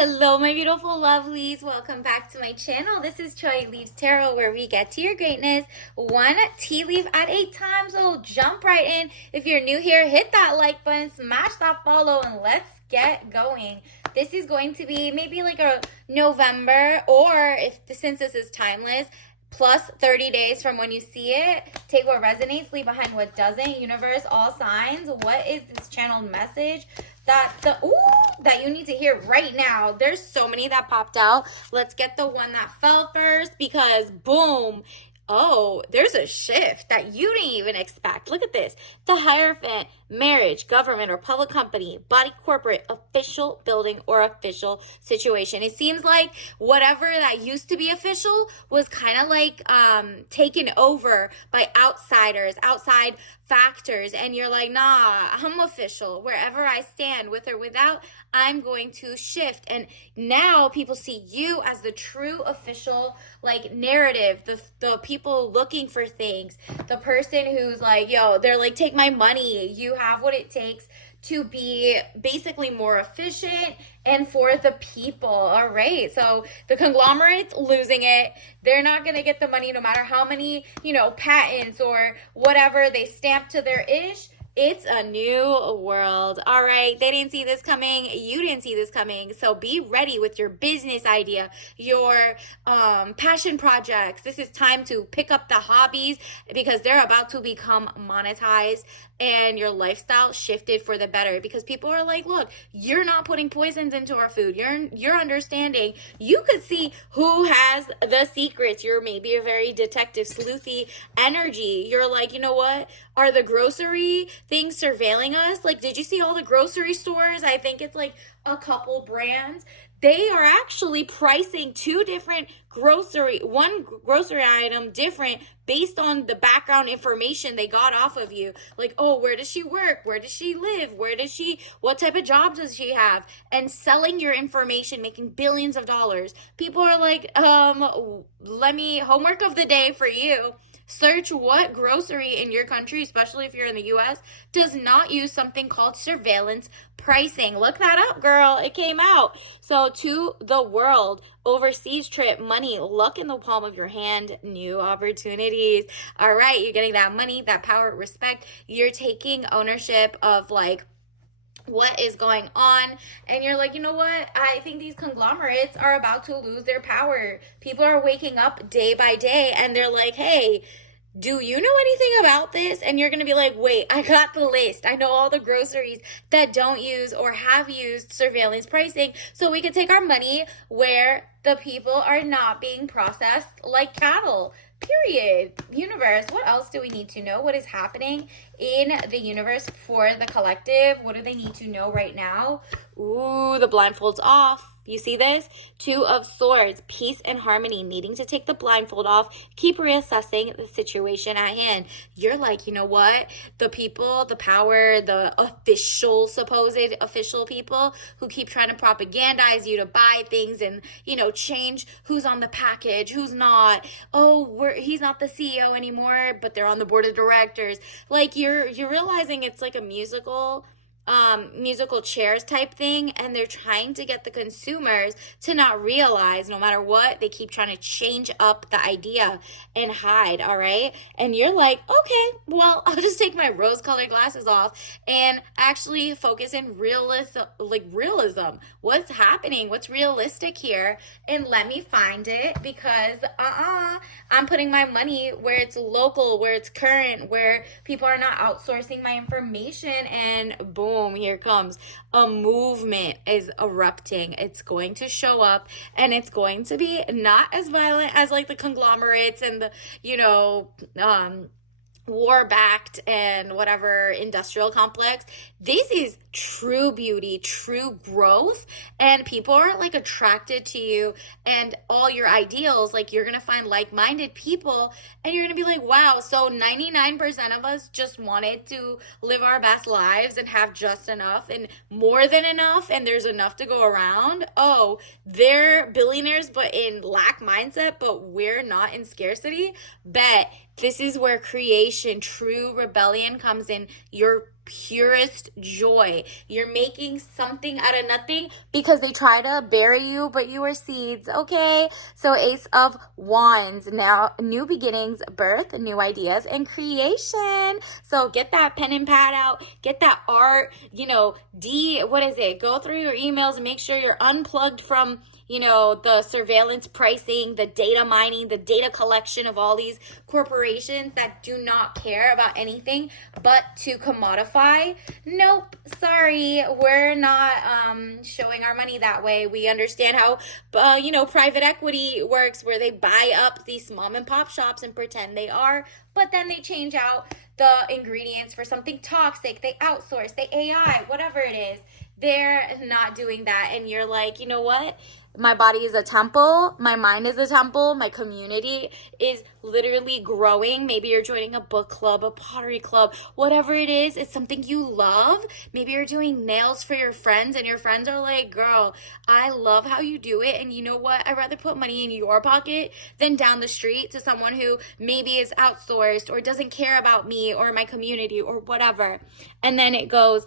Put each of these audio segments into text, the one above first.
Hello, my beautiful lovelies. Welcome back to my channel. This is Choi Leaves Tarot, where we get to your greatness one tea leaf at a time. So jump right in. If you're new here, hit that like button, smash that follow, and let's get going. This is going to be maybe like a November, or since this is timeless, plus 30 days from when you see it. Take what resonates, leave behind what doesn't. Universe, all signs, what is this channeled message that you need to hear right now? There's so many that popped out. Let's get the one that fell first, because boom. Oh, there's a shift that you didn't even expect. Look at this. The Hierophant, marriage, government or public company, body corporate, official building or official situation. It seems like whatever that used to be official was kind of like taken over by outsiders, outside factors. And you're like, nah, I'm official. Wherever I stand, with or without, I'm going to shift. And now people see you as the true official, like, narrative, the people looking for things, the person who's like, yo, they're like, take my money. You have what it takes to be basically more efficient and for the people. All right. So the conglomerate's losing it. They're not going to get the money no matter how many, patents or whatever they stamp to their ish. It's a new world. All right. They didn't see this coming. You didn't see this coming. So be ready with your business idea, your passion projects. This is time to pick up the hobbies, because they're about to become monetized, and your lifestyle shifted for the better, because people are like, look, you're not putting poisons into our food. You're understanding. You could see who has the secrets. You're maybe a very detective sleuthy energy. You're like, you know what? Are the grocery things surveilling us? Like, did you see all the grocery stores? I think it's like a couple brands. They are actually pricing one grocery item different based on the background information they got off of you. Like, oh, where does she work? Where does she live? What type of job does she have? And selling your information, making billions of dollars. People are like, homework of the day for you. Search what grocery in your country, especially if you're in the US, does not use something called surveillance pricing. Look that up, girl. It came out. So to the world, overseas trip, money, luck in the palm of your hand, new opportunities. All right, you're getting that money, that power, respect. You're taking ownership of what is going on, and you're like, you know what, I think these conglomerates are about to lose their power. People are waking up day by day and they're like, hey, do you know anything about this? And you're going to be like, wait, I got the list. I know all the groceries that don't use or have used surveillance pricing, so we can take our money where the people are not being processed like cattle. Period. Universe, what else do we need to know? What is happening in the universe for the collective? What do they need to know right now? Ooh, the blindfold's off. You see this? Two of Swords, peace and harmony, needing to take the blindfold off, keep reassessing the situation at hand. You're like, you know what? The people, the power, the supposed official people who keep trying to propagandize you to buy things and, change who's on the package, who's not. Oh, he's not the CEO anymore, but they're on the board of directors. Like, you're realizing it's like a musical chairs type thing, and they're trying to get the consumers to not realize, no matter what, they keep trying to change up the idea and hide. All right, and you're like, okay, well, I'll just take my rose-colored glasses off and actually focus in realism. What's happening? What's realistic here? And let me find it, because I'm putting my money where it's local, where it's current, where people are not outsourcing my information. And boom, here comes a movement is erupting. It's going to show up, and it's going to be not as violent as like the conglomerates and the war-backed and whatever industrial complex. This is true beauty, true growth, and people are like attracted to you and all your ideals. Like, you're gonna find like-minded people, and you're gonna be like, wow, so 99% of us just wanted to live our best lives and have just enough and more than enough, and there's enough to go around. Oh, they're billionaires but in lack mindset, but we're not in scarcity. Bet this is where creation, true rebellion comes in. Your purest joy. You're making something out of nothing because they try to bury you, but you were seeds, okay? So Ace of Wands, now new beginnings, birth, new ideas, and creation. So get that pen and pad out, get that art, go through your emails and make sure you're unplugged from the surveillance pricing, the data mining, the data collection of all these corporations that do not care about anything but to commodify. Nope, sorry, we're not showing our money that way. We understand how, private equity works, where they buy up these mom and pop shops and pretend they are, but then they change out the ingredients for something toxic. They outsource, they AI, whatever it is. They're not doing that. And you're like, you know what? My body is a temple. My mind is a temple. My community is literally growing. Maybe you're joining a book club, a pottery club, whatever it is. It's something you love. Maybe you're doing nails for your friends and your friends are like, girl, I love how you do it. And you know what? I'd rather put money in your pocket than down the street to someone who maybe is outsourced or doesn't care about me or my community or whatever. And then it goes,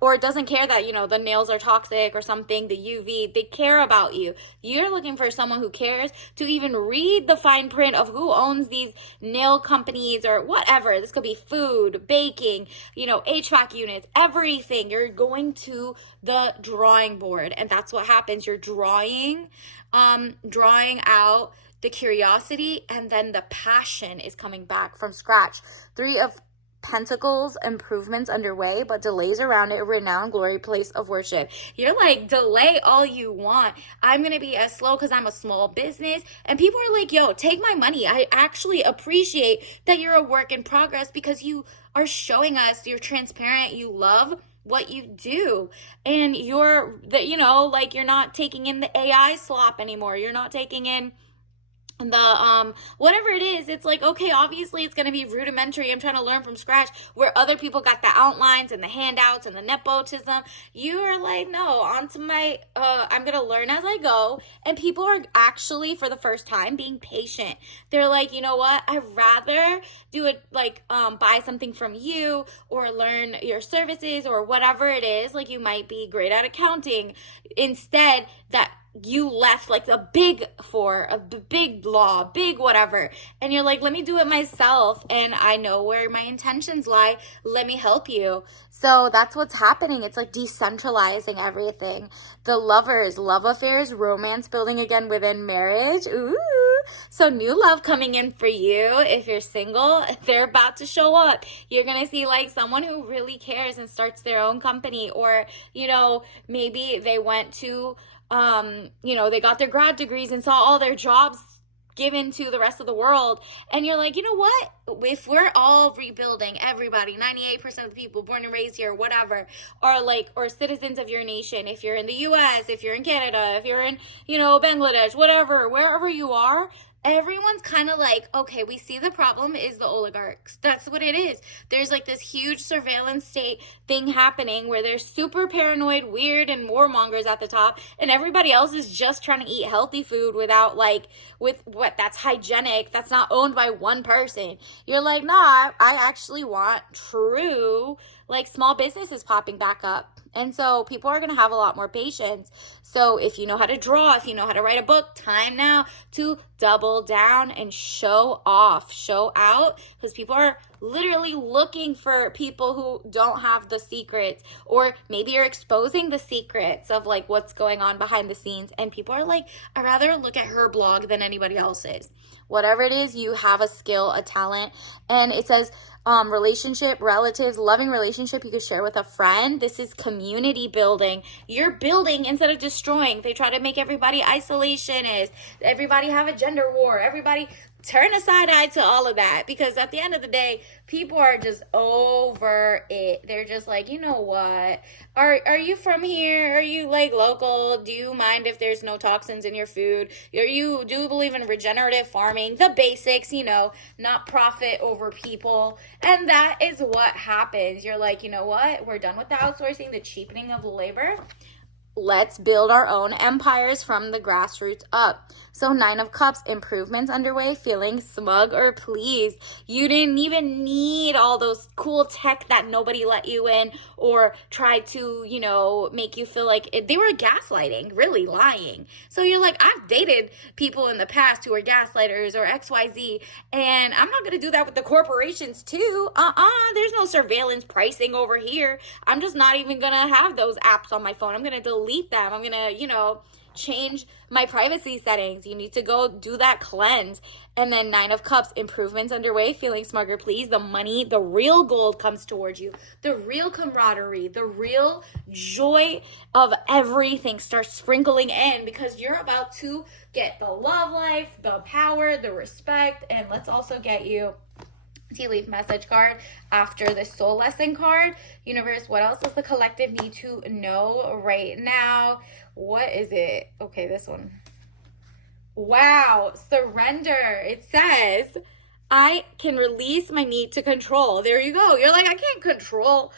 or it doesn't care that, the nails are toxic or something, the UV, they care about you. You're looking for someone who cares to even read the fine print of who owns these nail companies or whatever. This could be food, baking, HVAC units, everything. You're going to the drawing board, and that's what happens. You're drawing out the curiosity, and then the passion is coming back from scratch. 3 of Pentacles, improvements underway, but delays around it, renowned glory, place of worship. You're like, delay all you want. I'm going to be as slow because I'm a small business. And people are like, yo, take my money. I actually appreciate that you're a work in progress because you are showing us you're transparent. You love what you do. And you're not taking in the AI slop anymore. You're not taking in the whatever it is. It's like, okay, obviously it's going to be rudimentary. I'm trying to learn from scratch, where other people got the outlines and the handouts and the nepotism. You are like, no, onto my I'm going to learn as I go. And people are actually, for the first time, being patient. They're like, you know what, I'd rather do it like buy something from you or learn your services or whatever it is. Like, you might be great at accounting, instead that you left like the big four of the big law, big whatever, and you're like, let me do it myself, and I know where my intentions lie, let me help you. So that's what's happening. It's like decentralizing everything. The lovers, love affairs, romance building again within marriage. Ooh. So new love coming in for you. If you're single, they're about to show up. You're going to see like someone who really cares and starts their own company, or, maybe they went to they got their grad degrees and saw all their jobs given to the rest of the world, and you're like, you know what, if we're all rebuilding, everybody, 98% of the people born and raised here, whatever, or citizens of your nation, if you're in the US, if you're in Canada, if you're in Bangladesh, whatever, wherever you are, everyone's kind of like, okay, we see the problem is the oligarchs. That's what it is. There's like this huge surveillance state thing happening where they're super paranoid, weird, and warmongers at the top, and everybody else is just trying to eat healthy food with what that's hygienic, that's not owned by one person. You're like, nah, I actually want true, like, small businesses popping back up. And so people are going to have a lot more patience. So if you know how to draw, if you know how to write a book, time now to double down and show off, show out, because people are literally looking for people who don't have the secrets, or maybe you're exposing the secrets of like what's going on behind the scenes, and people are like, I'd rather look at her blog than anybody else's. Whatever it is, you have a skill, a talent. And it says relationship, relatives, loving relationship you could share with a friend. This is community building. You're building instead of destroying. They try to make everybody isolationist, everybody have a gender war, everybody turn a side eye to all of that, because at the end of the day, people are just over it. They're just like, you know what, are you from here? Are you like local? Do you mind if there's no toxins in your food? Do you believe in regenerative farming? The basics, not profit over people. And that is what happens. You're like, you know what, we're done with the outsourcing, the cheapening of labor. Let's build our own empires from the grassroots up. So 9 of Cups, improvements underway, feeling smug or pleased. You didn't even need all those cool tech that nobody let you in or tried to, make you feel like they were gaslighting, really lying. So you're like, I've dated people in the past who are gaslighters or XYZ, and I'm not going to do that with the corporations too. There's no surveillance pricing over here. I'm just not even going to have those apps on my phone. I'm going to delete them. I'm going to, change my privacy settings. You need to go do that cleanse. And then 9 of Cups, improvements underway, feeling smarter, please. The money, the real gold comes towards you. The real camaraderie, the real joy of everything starts sprinkling in because you're about to get the love life, the power, the respect, and let's also get you tea leaf message card after the soul lesson card. Universe, what else does the collective need to know right now? What is it? Okay, this one. Wow, surrender. It says, I can release my need to control. There you go. You're like, I can't control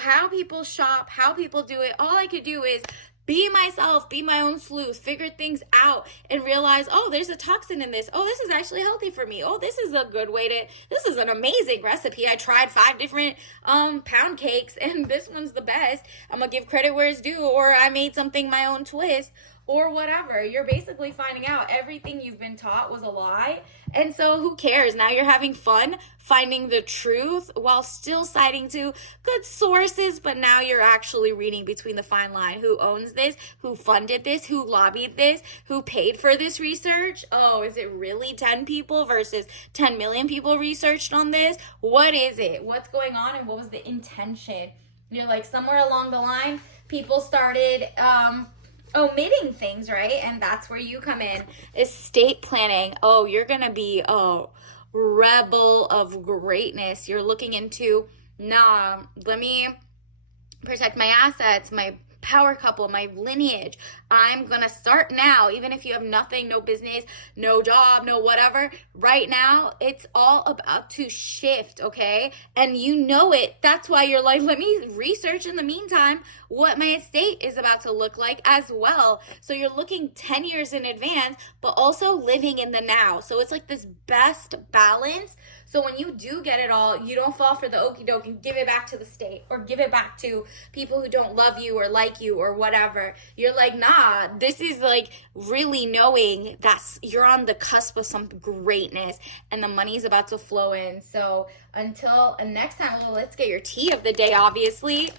how people shop, how people do it. All I could do is be myself, be my own sleuth, figure things out and realize, oh, there's a toxin in this. Oh, this is actually healthy for me. Oh, this is a good way this is an amazing recipe. I tried 5 different pound cakes and this one's the best. I'm gonna give credit where it's due, or I made something my own twist, or whatever. You're basically finding out everything you've been taught was a lie. And so who cares? Now you're having fun finding the truth while still citing to good sources, but now you're actually reading between the fine line. Who owns this? Who funded this? Who lobbied this? Who paid for this research? Oh, is it really 10 people versus 10 million people researched on this? What is it? What's going on and what was the intention? You're like, somewhere along the line, people started omitting things, right? And that's where you come in. Estate planning. Oh, you're gonna be a rebel of greatness. You're looking into, let me protect my assets, my power couple, my lineage. I'm gonna start now, even if you have nothing, no business, no job, no whatever. Right now, it's all about to shift, okay? And you know it. That's why you're like, let me research in the meantime what my estate is about to look like as well. So you're looking 10 years in advance, but also living in the now. So it's like this best balance. So when you do get it all, you don't fall for the okie doke and give it back to the state or give it back to people who don't love you or like you or whatever. You're like, nah, this is like really knowing that you're on the cusp of some greatness and the money's about to flow in. So until next time, well, let's get your tea of the day, obviously.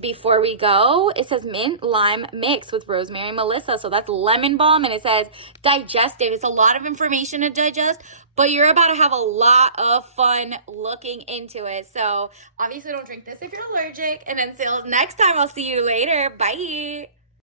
Before we go, it says mint lime mix with rosemary and melissa. So that's lemon balm, and it says digestive. It's a lot of information to digest, but you're about to have a lot of fun looking into it. So obviously don't drink this if you're allergic. And until next time, I'll see you later. Bye.